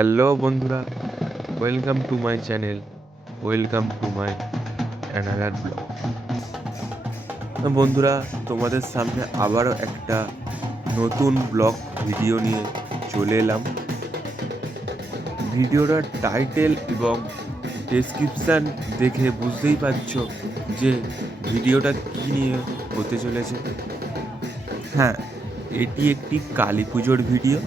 Hello বন্ধুরা, welcome to my channel, welcome to my another blog. বন্ধুরা, তোমাদের সামনে আবারও একটা নতুন ব্লগ ভিডিও নিয়ে চলে এলাম। ভিডিওটার টাইটেল এবং ডেসক্রিপশান দেখে বুঝতেই পারছো যে ভিডিওটা কী নিয়ে হতে চলেছে। হ্যাঁ, এটি একটি কালী পুজোর ভিডিও,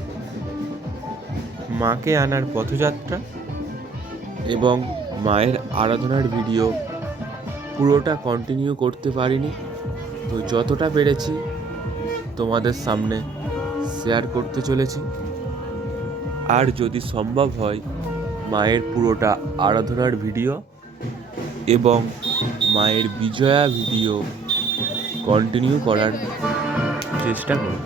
মাকে আনার পথযাত্রা এবং মায়ের আরাধনার ভিডিও। পুরোটা কন্টিনিউ করতে পারিনি, তো যতটা পেরেছি তোমাদের সামনে শেয়ার করতে চলেছি। আর যদি সম্ভব হয় মায়ের পুরোটা আরাধনার ভিডিও এবং মায়ের বিজয়া ভিডিও কন্টিনিউ করার চেষ্টা করব।